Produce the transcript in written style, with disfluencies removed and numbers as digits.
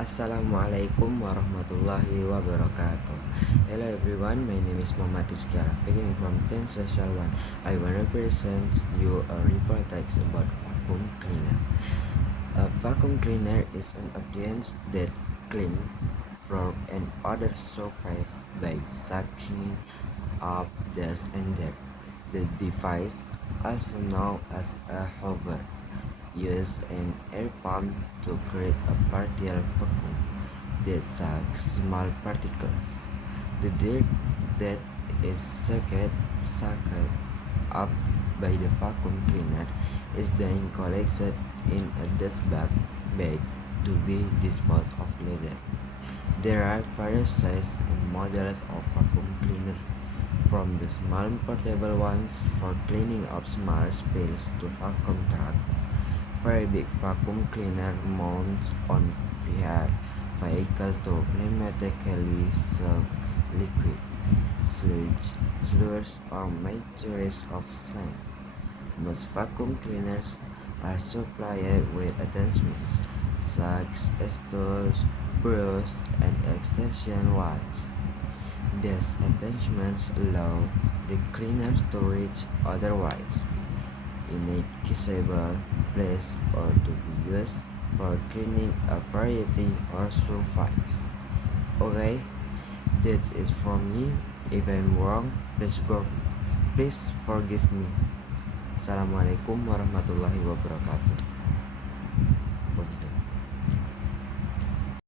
Assalamualaikum warahmatullahi wabarakatuh. Hello everyone, my name is RIZKY ARRAFIQ from 10 Social 1. I will represent you a report text about vacuum cleaner. A vacuum cleaner is an appliance that cleans floor and other surface by sucking up dust and dirt. The device, also known as a hoover, uses an air pump to create a partial vacuum that sucks small particles. The dirt that is sucked up by the vacuum cleaner is then collected in a dust bag to be disposed of later. There are various sizes and models of vacuum cleaner, from the small portable ones for cleaning up small spills to vacuum trucks. Very big vacuum cleaner mounts on vehicle to pneumatically suck liquid, sludge, or materials of sand. Most vacuum cleaners are supplied with attachments such as tools, brushes, and extension wands. These attachments allow the cleaner to reach otherwise inaccessible place or to be used for cleaning a variety of surfaces. Okay, that is from me. If I'm wrong, please forgive me. Assalamualaikum warahmatullahi wabarakatuh.